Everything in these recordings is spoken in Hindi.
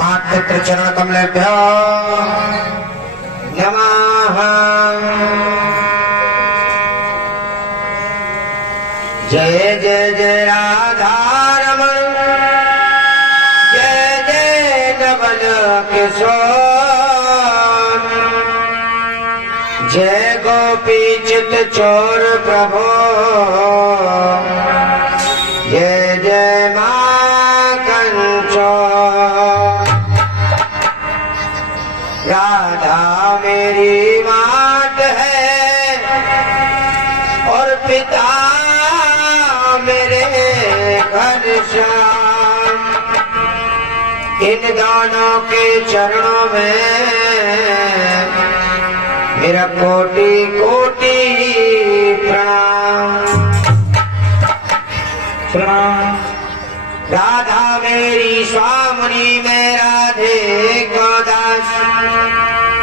मातृ चरण कमलेभ्यो नमः। जय जय जय राधा रमण, जय जय नवल किशोर, जय गोपी चित चोर प्रभो, जय जय मां कंचोर। राधा मेरी मात है और पिता मेरे घर श्याम, इन दोनों के चरणों में मेरा कोटि कोटि प्रणाम प्रणाम। राधा मेरी स्वामिनी मैं राधे को दास,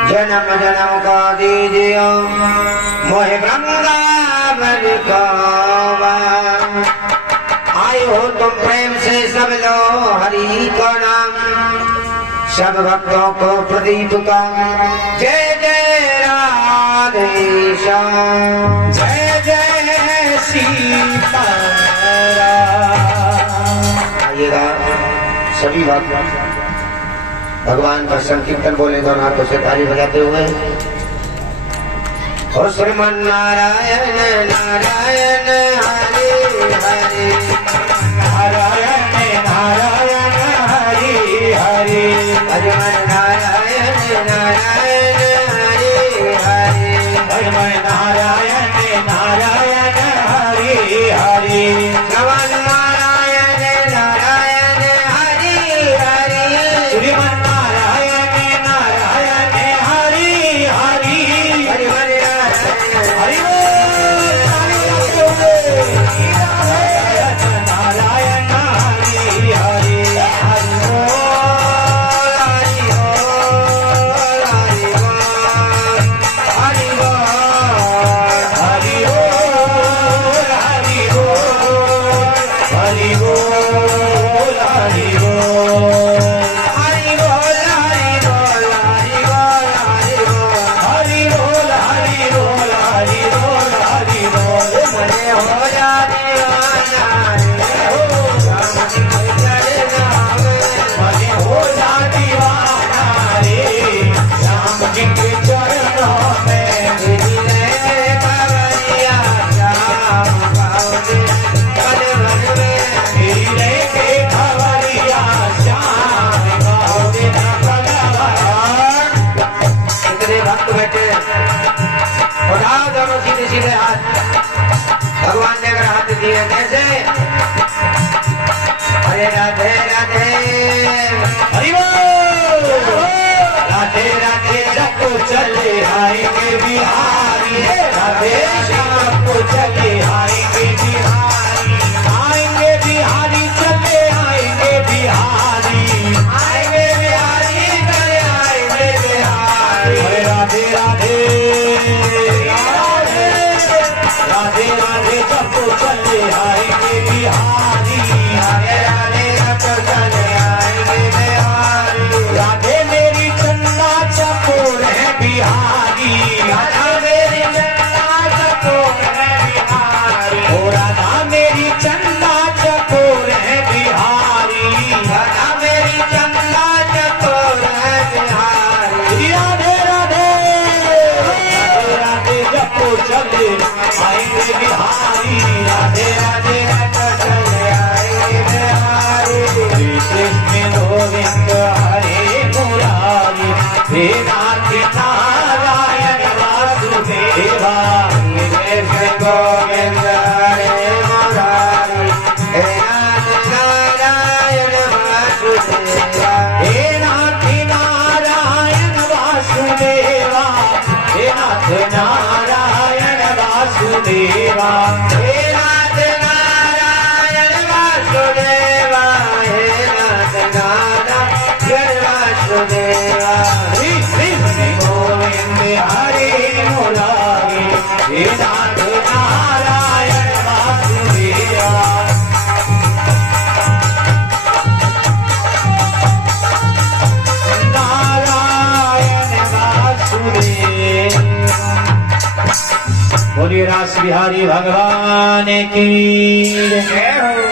जन्म जन्म का दीजियो मोहे वृंदावन को वास। आए हो तुम प्रेम से सब लो हरि को नाम, सब भक्तों को प्रदीप का जय जय राधे श्याम, जय जय सीताराम। आइएगा सभी भक्त भगवान का संकीर्तन बोले दोनों हाथों से ताली बजाते हुए। ओ श्रीमन नारायण नारायण हरे हरे, नारायण नारायण हरे हरे, भजमन नारायण नारायण हरे हरे, भजमन नारायण नारायण हरे हरे, श्रवण नारायण नारायण हरे हरे, श्रीमन नारायण नारायण हरे हरे, भजमन हरि भगवान ने अगर हाथ दिए कैसे? हरे राधे राधे हरि बोल, राधे राधे जब चले आएंगे बिहारी, राधे श्याम को चले आएंगे बिहारी, आएंगे बिहारी चले आएंगे बिहारी, आएंगे बिहारी चले आएंगे बिहारी। राधे राधे राधे राधे जब चले आएंगे बिहारी, राधे राधे जब चले आएंगे बिहारी, राधे मेरी चन्ना चकोर है बिहारी, राधा मेरी चन्ना चकोर है बिहारी, ओ राधा मेरी चन्ना चकोर है बिहारी, राधा मेरी चन्ना चकोर है बिहारी। राधे राधे राधे जब चले आएंगे बिहारी, राधे राधे चले आएंगे बिहारी, श्री कृष्ण गोविंद हरे मुरारी, हे नाथ नारायण वासुदेवा, कृष्ण गोविंद हरे मुरारी, हे नाथ नारायण वासुदेवा, हे नाथ नारायण वासुदेवा, हे नाथ नारायण वासुदेवा, हे नाथ नारायण वासुदेवा, हे नाथ नारायण वासुदेवा, श्री कृष्ण गोविंद हरे मुरारी, हे नाथ नारायण वासुदेवा। बोलिए रास बिहारी भगवान की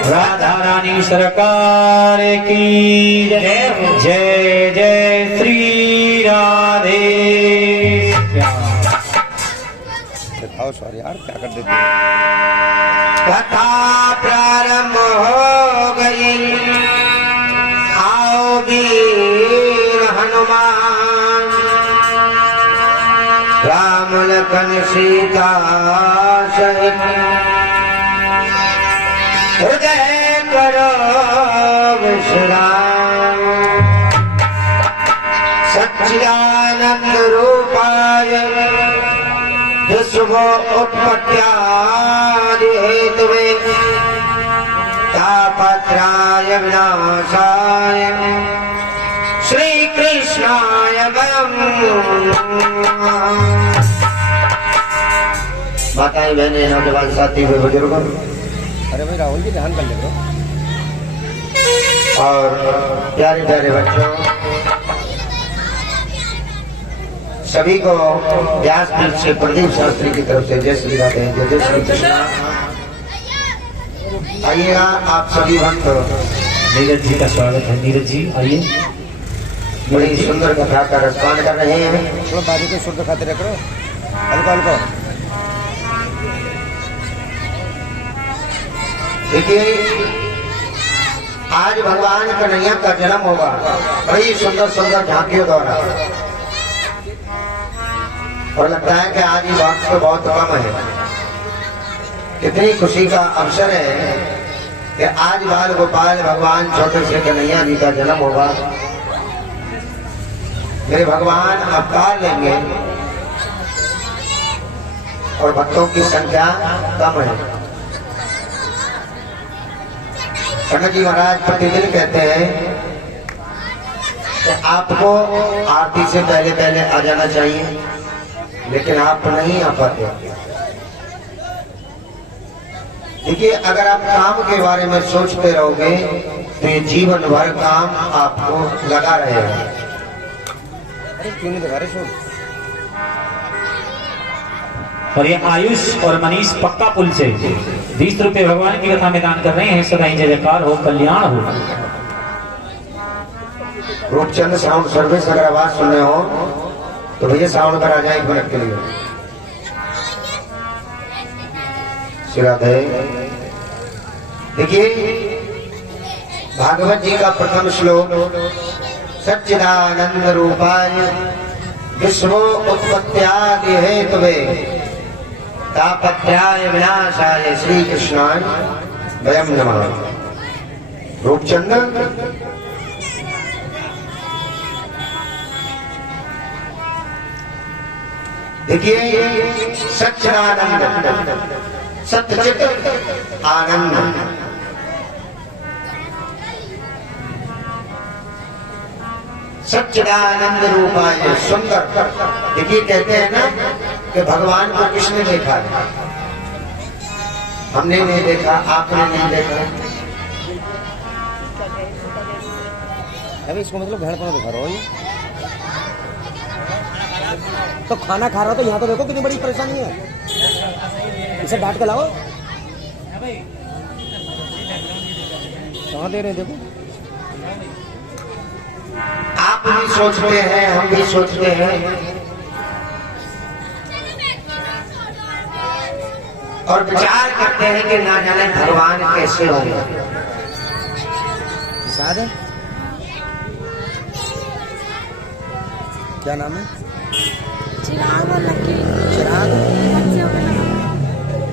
राधा रानी सरकार की जय जय श्री राधे। सॉरी यार क्या कर देते कथा प्रारंभ हो गई, आओ वीर हनुमान, राम लखन सीता सहित हृदय करो विश्राम। सच्चिदानंद रूपाय विश्व उत्पत्त्यादि हेतवे तापत्रय विनाशाय श्री कृष्णाय वयम्। माताएं बहनें नौजवान साथी हुए बुजुर्गों, अरे भाई राहुल जी ध्यान कर ले ब्रो। और प्यारे प्यारे बच्चों, सभी को व्यासपीठ से प्रदीप शास्त्री की तरफ से जय श्री राधे, जय जय श्री कृष्ण। आइएगा आप सभी भक्त। नीरज जी का स्वागत है। नीरज जी आइए। बड़ी सुंदर कथा का रसपान कर रहे हैं। थोड़ा बाजू के सुर दिखाते रह करो, हल्का हल्का। देखिए, आज भगवान कन्हैया का जन्म होगा बड़ी सुंदर सुंदर झांकियों द्वारा, और लगता है कि आज ये वक्त तो बहुत कम है। कितनी खुशी का अवसर है कि आज बाल गोपाल भगवान छोटे से कन्हैया जी का जन्म होगा। मेरे भगवान अवतार लेंगे और भक्तों की संख्या कम है। कन्हैया जी महाराज प्रतिदिन कहते हैं कि आपको आरती से पहले पहले आ जाना चाहिए, लेकिन आप नहीं आ पाते। देखिए, अगर आप काम के बारे में सोचते रहोगे तो ये जीवन भर काम आपको लगा रहेगा। अरे क्यों नहीं दिखा रहे सुर? और ये आयुष और मनीष पक्का पुल से 20 रुपए भगवान की कथा में दान कर रहे हैं। सदा ही जय जयकार हो, कल्याण हो। रूपचंद साउंड सर्विस अगर आवाज सुन रहे हो तो भैया साउंड पर आ जाए 1 मिनट के लिए। श्री राधे। देखिए, भागवत जी का प्रथम श्लोक, सच्चिदानंद रूपाय विश्व उत्पत्त्यादि हेतवे तापत्रय विनाशाय श्री कृष्णाय वयम् नमः। रूपचंद, देखिए, सच्चिदानंद सत्यचित आनंद, सच्चिदानंद रूपाय सुंदर। देखिए, कहते हैं ना कि भगवान को किसने देखा है? हमने नहीं देखा, आपने नहीं देखा। अभी इसको मतलब भेड़ को दिखा रहा हो। तो खाना खा रहा तो यहाँ तो देखो कितनी बड़ी परेशानी है। इसे डांट के लाओ। कहाँ दे रहे हैं देखो। आप भी सोचते हैं, हम भी सोचते हैं, और विचार करते हैं कि ना जाने भगवान कैसे होंगे। याद है क्या नाम है? चिराग और लकी। चिराग।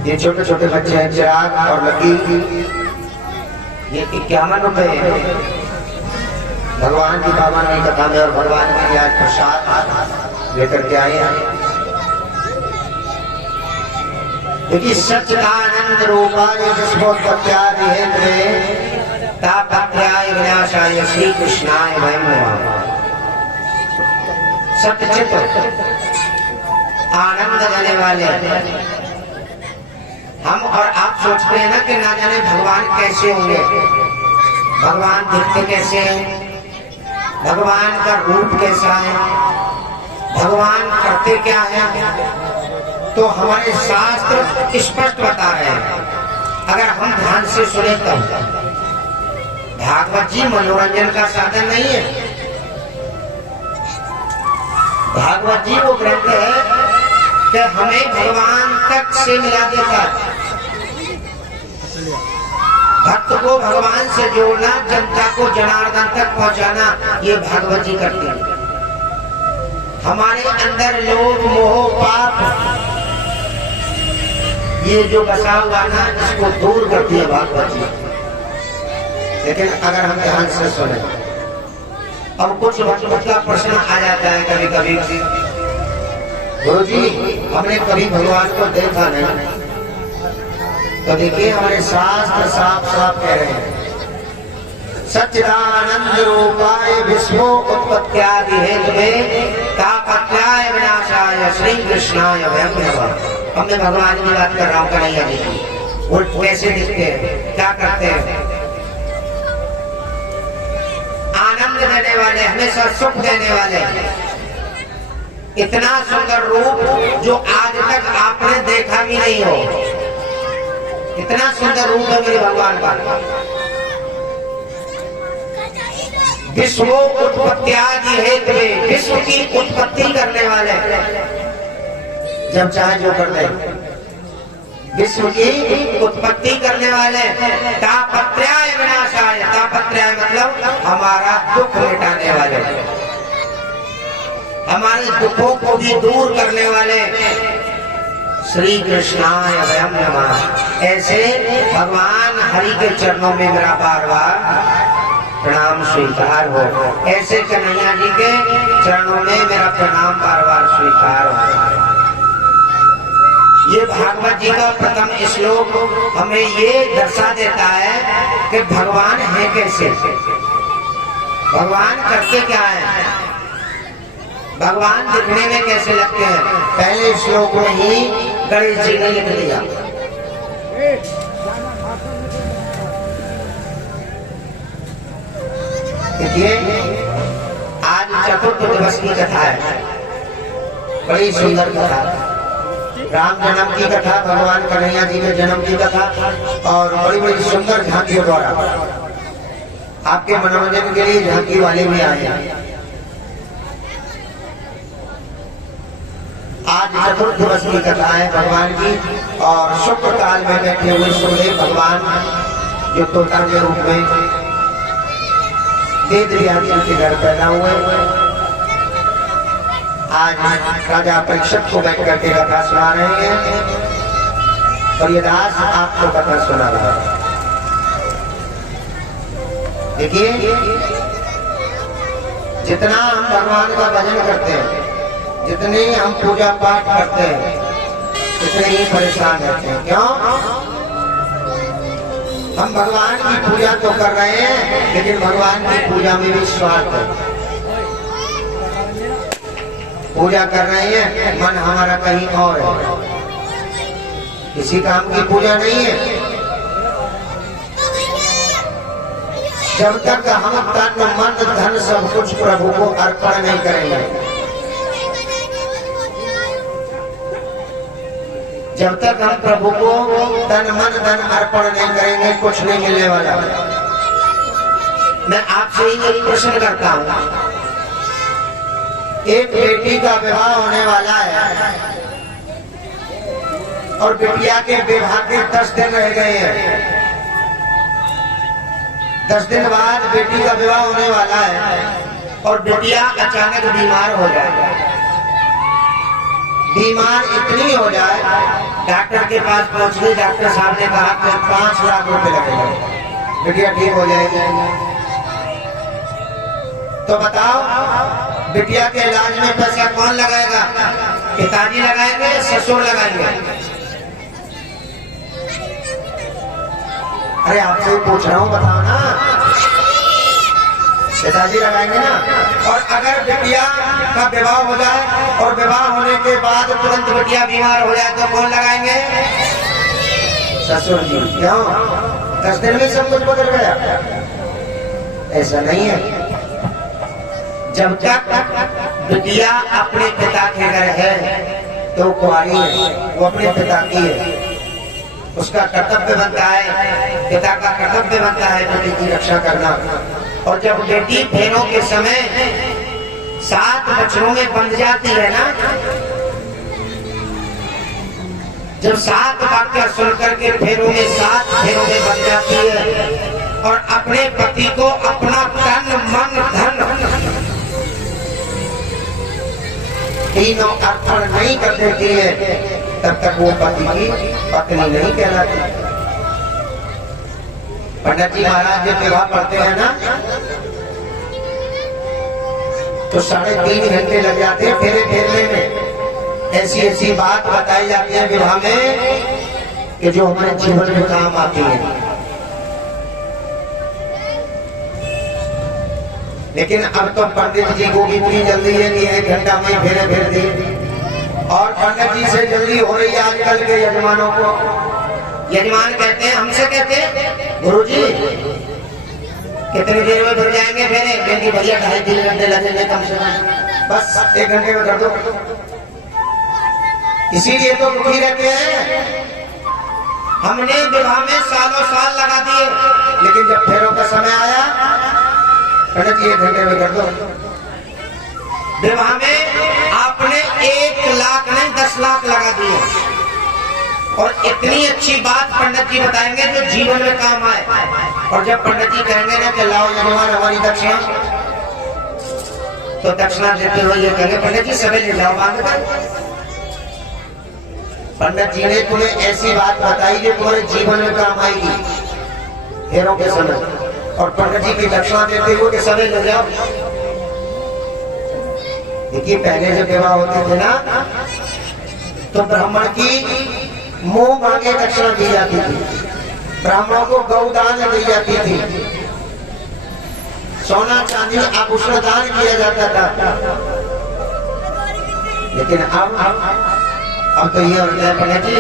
ये छोटे छोटे बच्चे हैं, चिराग और लकी। ये 51 रुपए भगवान की पावन की कथा में और भगवान की आज प्रसाद लेकर के आए हैं। देखिए, सच्चिदानंद रूपाय विश्वोत्पत्त्यादि हेतवे तापत्रय विनाशाय श्री कृष्णाय वयम् नमः। सत्यचित आनंद देने वाले हम और आप सोचते हैं ना कि ना जाने भगवान कैसे होंगे, भगवान दिखते कैसे हैं, भगवान का रूप कैसा है, भगवान करते क्या है। तो हमारे शास्त्र स्पष्ट बता रहे हैं, अगर हम ध्यान से सुने तब। भागवत जी मनोरंजन का साधन नहीं है। भागवत जी वो ग्रंथ है कि हमें भगवान तक से मिला देता है। भक्त को भगवान से जोड़ना, जनता को जनार्दन तक पहुंचाना, ये भागवत जी करते हैं। हमारे अंदर लोभ मोह पाप ये जो बसा हुआ ना, इसको दूर करती है भागवत जी। लेकिन अगर हम ध्यान से सुने, अब कुछ भक्त का प्रश्न आ जाता है कभी कभी, गुरु जी हमने कभी भगवान को देखा नहीं। तो देखिए हमारे शास्त्र साफ साफ कह रहे हैं, सच्चिदानंद रूपाय विश्वो उत्पत्त्यादि हेतुवे तापत्याय विनाशाय श्री कृष्णाय वयं नमः। हमने भगवान की बात कर रहा हूँ, कन्हैया जी की। वो कैसे दिखते हैं, क्या करते हैं? आनंद देने वाले, हमेशा सुख देने वाले। इतना सुंदर रूप जो आज तक आपने देखा भी नहीं हो, इतना सुंदर रूप है मेरे भगवान का। विश्व उत्पत्त्यादि हेतुवे, विश्व की उत्पत्ति करने वाले, जब चाहे जो कर दे। विश्व की उत्पत्ति करने वाले, तापत्र्याय विनाशाय, तापत्र्याय मतलब हमारा दुख मिटाने वाले, हमारे दुखों को भी दूर करने वाले, श्री कृष्णाय वयं नमः। ऐसे भगवान हरि के चरणों में मेरा बार बार प्रणाम स्वीकार हो। ऐसे कन्हैया जी के चरणों में मेरा प्रणाम बार बार स्वीकार हो। ये भागवत जी का प्रथम श्लोक हमें ये दर्शा देता है कि भगवान है कैसे, भगवान करते क्या है, भगवान दिखने में कैसे लगते हैं। पहले श्लोक में ही गणेश जी ने लिख दिया। देखिए आज चतुर्थ दिवस की कथा है, बड़ी सुंदर कथा। राम जन्म की कथा, भगवान कन्हैया जी के जन्म की कथा, और बड़ी बड़ी सुंदर झांकियों द्वारा आपके मनोरंजन के लिए झांकी वाले भी आए हैं। आज चतुर्थ दिवस की कथा है भगवान की, और शुक्र काल में बैठे हुए सूर्य भगवान जो तोता के रूप में वेद व्यास के घर पैदा हुए, आज राजा परीक्षित को बैठ करके कथा सुना रहे हैं, और ये दास आपको कथा सुना रहा है। देखिए जितना हम भगवान का भजन करते हैं, जितने हम पूजा पाठ करते हैं, उतने ही परेशान रहते हैं। क्यों? हम भगवान की पूजा तो कर रहे हैं, लेकिन भगवान की पूजा में भी स्वार्थ है। पूजा कर रहे हैं, मन हमारा कहीं और है, किसी काम की पूजा नहीं है। जब तक हम तन मन धन सब कुछ प्रभु को अर्पण नहीं करेंगे, जब तक हम प्रभु को तन मन धन अर्पण नहीं करेंगे, कुछ नहीं मिलने वाला। मैं आपसे ही एक प्रश्न करता हूँ, एक बेटी का विवाह होने वाला है और बिटिया के विवाह के 10 दिन रह गए हैं। 10 दिन बाद बेटी का विवाह होने वाला है और बिटिया अचानक बीमार हो जाए। बीमार इतनी हो जाए, डॉक्टर के पास पहुंची, डॉक्टर साहब ने कहा कि 5 लाख रुपए लगेंगे, बिटिया ठीक हो जाएगी। तो बताओ बिटिया के इलाज में पैसा कौन लगाएगा? पिताजी लगाएंगे, ससुर लगाएंगे? अरे आपसे पूछ रहा हूँ, बताओ ना। पिताजी लगाएंगे ना। और अगर बिटिया का विवाह हो जाए और विवाह होने के बाद तुरंत बिटिया बीमार हो जाए तो कौन लगाएंगे? ससुर जी। क्यों? 10 दिन में सब कुछ बदल गया? ऐसा नहीं है। जब तक बिटिया अपने पिता के घर है, तो कुआरी है, वो अपने पिता की है, उसका कर्तव्य बनता है, पिता का कर्तव्य बनता है बेटी की रक्षा करना। और जब बेटी फेरों के समय 7 बछड़ों में बंध जाती है ना, जब 7 वाक्य सुन करके फेरों में 7 फेरों में बंध जाती है और अपने पति को अपना तन मन धन तीनों अर्पण नहीं कर देती है, तब तक वो पति की पत्नी नहीं कहलाती। पंडित जी महाराज जब विवाह पढ़ते हैं ना, तो 3.5 घंटे लग जाते हैं फेरे फेरने में। ऐसी ऐसी बात बताई जाती है विवाह में कि जो हमारे जीवन में काम आती है। लेकिन अब तो पंडित जी को भी इतनी जल्दी है कि 1 घंटा में फेरे फेर दिए। और पंडित जी से जल्दी हो रही है आजकल के यजमानों को। यजमान कहते हैं, हमसे कहते हैं, गुरुजी कितनी देर में भर जाएंगे फेरे? क्योंकि भैया 2.5-3 घंटे लगेंगे कम से कम, बस 1 घंटे में कर दो। इसीलिए तो दुखी रहते हैं। हमने विवाह में सालों साल लगा दिए, लेकिन जब फेरों का समय आया, पंडित जी 1 घंटे में कर दो। विवाह में आपने 1 लाख नहीं 10 लाख लगा दिए, और इतनी अच्छी बात पंडित जी बताएंगे जो जीवन में काम आए। और जब पंडित जी कहेंगे ना कि लाओ यजमान हमारी दक्षिणा, तो दक्षिणा देते हुए ये कहेंगे, पंडित जी सभी ले जाओ बांध कर। पंडित जी ने तुम्हें ऐसी बात बताई जो तुम्हारे जीवन में काम आएगी फेरों के समय। और पंडित जी की दक्षिणा देते हुए कि सभी ले जाओ। देखिए पहले जब विवाह होते थे ना, तो ब्राह्मण की मुंह मांगे दक्षिणा दी जाती थी, ब्राह्मणों को गौदान दी जाती थी, सोना चांदी आभूषण दान किया जाता था। लेकिन अब तो ये हो गया पंडित जी,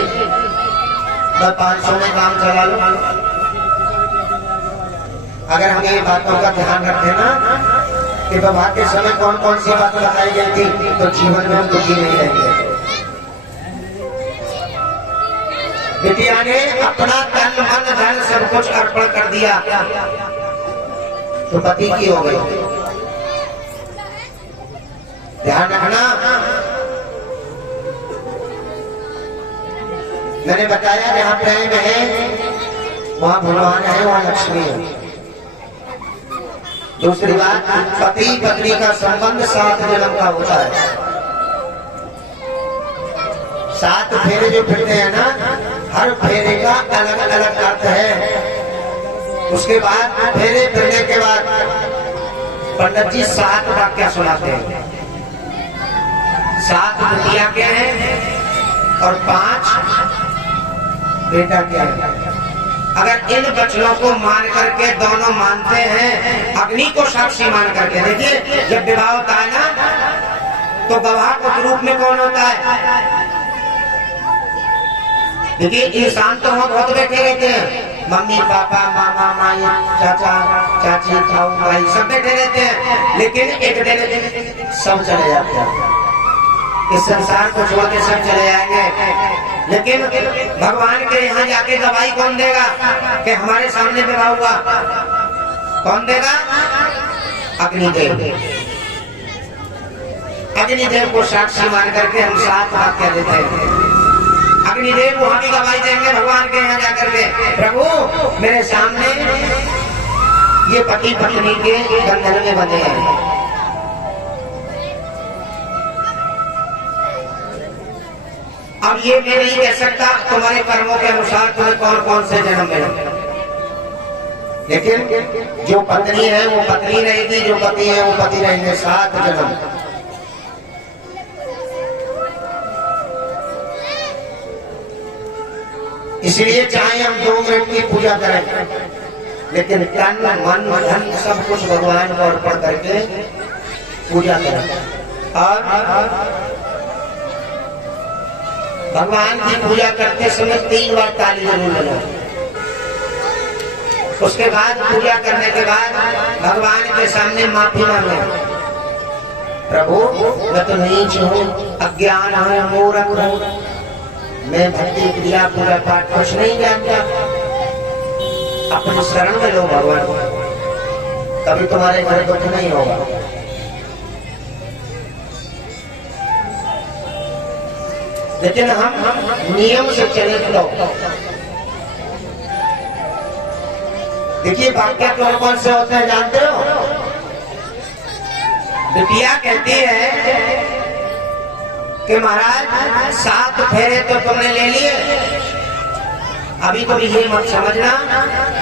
मैं 500 में काम चला लो। अगर हम ये बातों का ध्यान रखें ना कि विवाह के समय कौन कौन सी बातें बताई गई थी, तो जीवन में हम दुखी नहीं रहेंगे। बिटिया ने अपना तन मन धन सब कुछ अर्पण कर दिया, तो पति की हो गई। ध्यान रखना, मैंने बताया जहाँ प्रेम है वहाँ भगवान है, वहाँ लक्ष्मी है। दूसरी बात, पति पत्नी का संबंध 7 जन्म का होता है। 7 फेरे जो फिरते हैं ना, हर फेरे का अलग अलग अर्थ है। उसके बाद फेरे फिरने के बाद पंडित जी 7 वाक्य सुनाते हैं। 7 बिटिया के हैं और 5 बेटा के हैं। अगर इन बच्चों को मान करके दोनों मानते हैं, अग्नि को साक्षी मान करके, देखिए जब विवाह होता है ना, तो गवाह के रूप में कौन होता है? देखिए इंसान तो वहाँ बहुत बैठे रहते हैं, मम्मी पापा मामा माई चाचा चाची ताऊ भाई सब बैठे रहते हैं, लेकिन एक दिन सब चले जाते हैं। इस संसार को छोड़ के सब चले जाएंगे, लेकिन भगवान के यहाँ जाके गवाही कौन देगा कि हमारे सामने विवाह हुआ? कौन देगा? अग्निदेव। अग्निदेव को साक्षी मान करके हम 7 वाक्य देते हैं। अग्निदेव वहां भी गवाही देंगे भगवान के यहाँ जाकर के, प्रभु मेरे सामने ये पति पत्नी के बंधन में बंधे हैं। अब ये मैं नहीं कह सकता तुम्हारे कर्मों के अनुसार तुम्हें कौन कौन से जन्म मिले, लेकिन जो पत्नी है वो पत्नी रहेगी, जो पति है वो पति रहेंगे। 7 जन्म। इसलिए चाहे हम 2 मिनट की पूजा करें, लेकिन तन मन धन सब कुछ भगवान को अर्पण करके पूजा करें। और भगवान की पूजा करते समय 3 बार ताली जरूर बजाओ। उसके बाद पूजा करने के बाद भगवान के सामने माफी मांगे, प्रभु मैं तो नीच हूँ, अज्ञान हूँ, मूर्ख हूँ, मैं भक्ति क्रिया पूजा पाठ कुछ नहीं जानता। अपनी शरण में लो भगवान, कभी तुम्हारे घर दुख नहीं होगा। लेकिन हम नियम से चले तो देखिए वाक्य कौन से होते हैं जानते हो? बिटिया कहती है कि महाराज 7 फेरे तो तुमने ले लिए, अभी तो ये मत समझना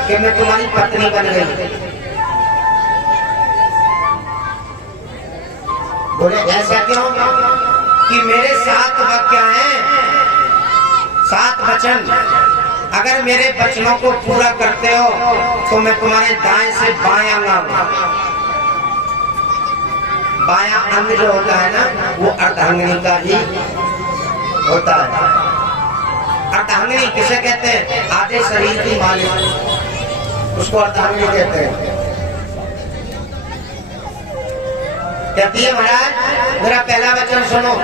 कि मैं तुम्हारी पत्नी बन गई। बोले ऐसा क्यों? कि मेरे 7 वाक्य हैं, 7 वचन, अगर मेरे वचनों को पूरा करते हो तो मैं तुम्हारे दाएं से बायां लाऊंगा। बायां अंग जो होता है ना, वो अर्धांगिनी का ही होता है। अर्धांगिनी किसे कहते हैं? आधे शरीर की मालिक, उसको अर्धांगिनी कहते हैं। कहती है महाराज मेरा पहला वचन सुनो,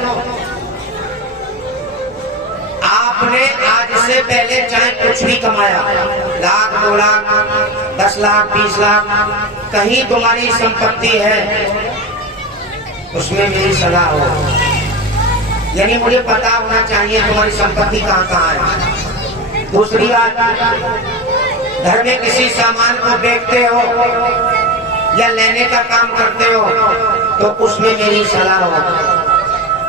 आपने आज से पहले चाहे कुछ भी कमाया, 1 लाख 2 लाख 10 लाख 20 लाख, कहीं तुम्हारी संपत्ति है, उसमें मेरी सलाह हो, यानी मुझे पता होना चाहिए तुम्हारी संपत्ति कहाँ कहाँ है। दूसरी बात, घर में किसी सामान को बेचते हो या लेने का काम करते हो तो उसमें मेरी सलाह हो,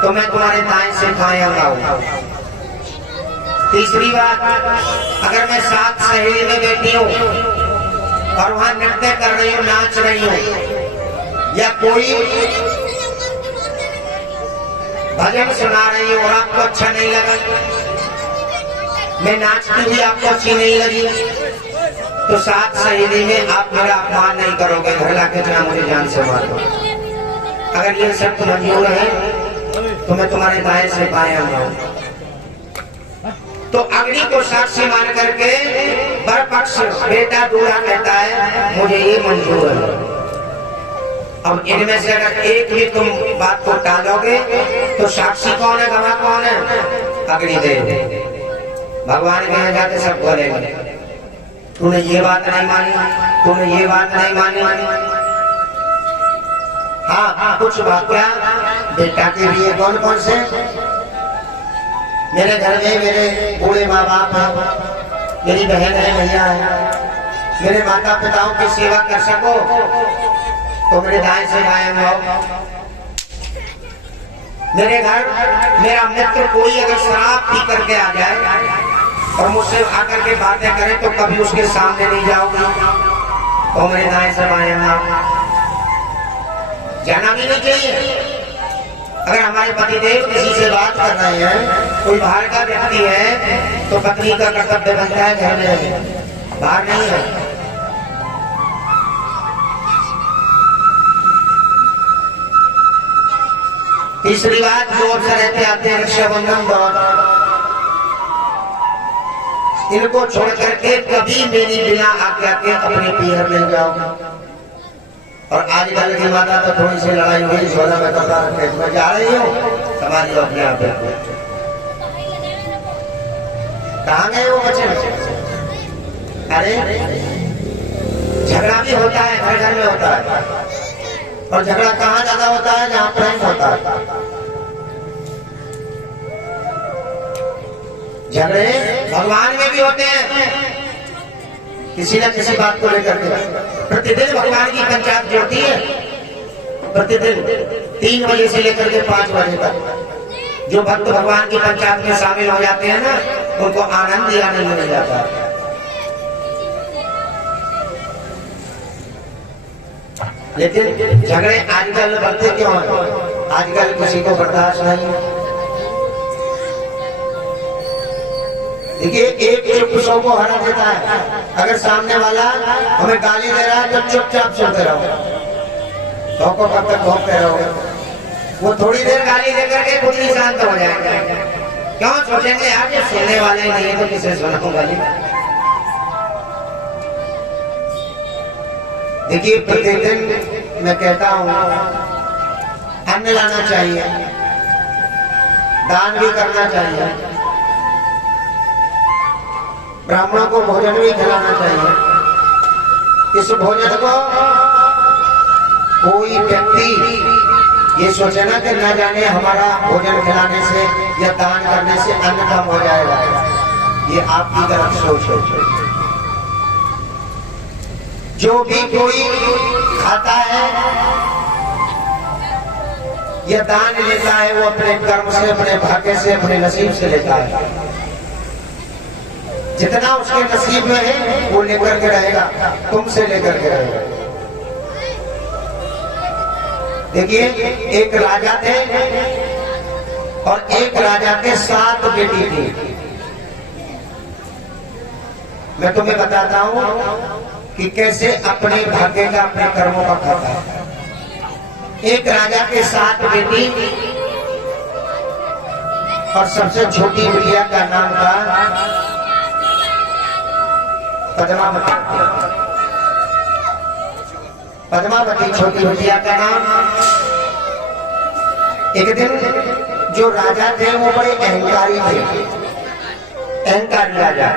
तो मैं तुम्हारे दाएं से बायां लाऊंगा। तीसरी बात, अगर मैं 7 सहेली में बैठी हूँ और वहां नृत्य कर रही हूँ, नाच रही हूँ, या कोई भजन सुना रही हूँ और आपको अच्छा नहीं लगा, मैं नाचती हुई आपको अच्छी नहीं लगी, तो 7 सहेली में आप मेरा अपमान नहीं करोगे, घर लाके जहाँ मुझे जान से मार दो। अगर ये शब्द मंजूर है तो मैं तुम्हारे दाएं से बायां लाऊंगा। तो अग्नि को साक्षी मान करके बर पक्ष बेटा दूल्हा कहता है मुझे ये मंजूर है। अब इनमें से अगर एक भी तुम बात को टालोगे तो साक्षी कौन है, गवाह कौन है? अग्निदेव। भगवान के यहाँ जाके सब बोलेंगे तूने ये बात नहीं मानी, तूने ये बात नहीं मानी। हाँ, कुछ वाक्य बेटा के लिए कौन कौन से? मेरे घर में मेरे बूढ़े माँ बाप हैं, मेरी बहन है, भैया है, मेरे माता पिताओं की सेवा कर सको तो मेरे दाएं से बाएं आओ। मेरे घर मेरा मित्र कोई अगर शराब पी करके आ जाए और मुझसे आकर के बातें करे तो कभी उसके सामने नहीं जाओगी, तो मेरे दाएं से बाएं आओ। जाना भी नहीं चाहिए। अगर हमारे पतिदेव किसी से बात कर रहे हैं, कोई बाहर का व्यक्ति है, तो पत्नी का कर्तव्य बनता है घर में, बाहर नहीं है। तीसरी बात, जो अवसर रहते आते हैं रक्षाबंधन दौर, इनको छोड़ करके कभी मेरी बिना आज्ञा के अपने पीहर नहीं जाओ। और आजकल की माता तो थोड़ी सी लड़ाई हुई, सोना में कपड़ा रखे मैं जा रही हूँ, समाज लो अपने आप। कहाँ गए वो बच्चे? अरे झगड़ा भी होता है, घर घर में होता है, और झगड़ा कहाँ ज्यादा होता है? जहाँ प्रेम होता है। झगड़े भगवान में भी होते हैं, किसी न किसी बात को लेकर के। प्रतिदिन भगवान की पंचायत जोड़ती है, प्रतिदिन 3 बजे से लेकर के 5 बजे तक। जो भक्त भगवान की पंचायत में शामिल हो जाते हैं ना, उनको आनंद ही आनंद मिल जाता है। लेकिन झगड़े आजकल बढ़ते क्यों हैं? आजकल किसी को बर्दाश्त नहीं। देखिए, एक चुप 100 को हरा देता है। अगर सामने वाला हमें गाली दे रहा है तो चुपचाप सुनते रहो, तो कब तक भोंकते रहोगे? वो थोड़ी देर गाली दे करके खुद ही शांत हो जाएंगे। क्यों? सोचेंगे यार ये सुनने वाले नहीं है तो किसे सुनाऊं गाली। देखिए, प्रतिदिन मैं कहता हूँ अन्न लाना चाहिए, दान भी करना चाहिए, ब्राह्मणों को भोजन भी खिलाना चाहिए। इस भोजन को कोई व्यक्ति ये सोचे ना कि न जाने हमारा भोजन खिलाने से या दान करने से अन्न कम हो जाएगा, ये आपकी गलत सोच है। जो भी कोई खाता है या दान लेता है वो अपने कर्म से, अपने भाग्य से, अपने नसीब से लेता है। जितना उसके नसीब में है वो लेकर के रहेगा, तुमसे लेकर के रहेगा। देखिए, एक राजा थे और एक राजा के 7 बेटी थी। मैं तुम्हें बताता हूं कि कैसे अपने भाग्य का, अपने कर्मों का खाता है। एक राजा के 7 बेटी और सबसे छोटी बिटिया का नाम था पद्मावती। पद्मावती छोटी बिटिया का नाम। एक दिन जो राजा थे वो बड़े अहंकारी थे, अहंकारी राजा।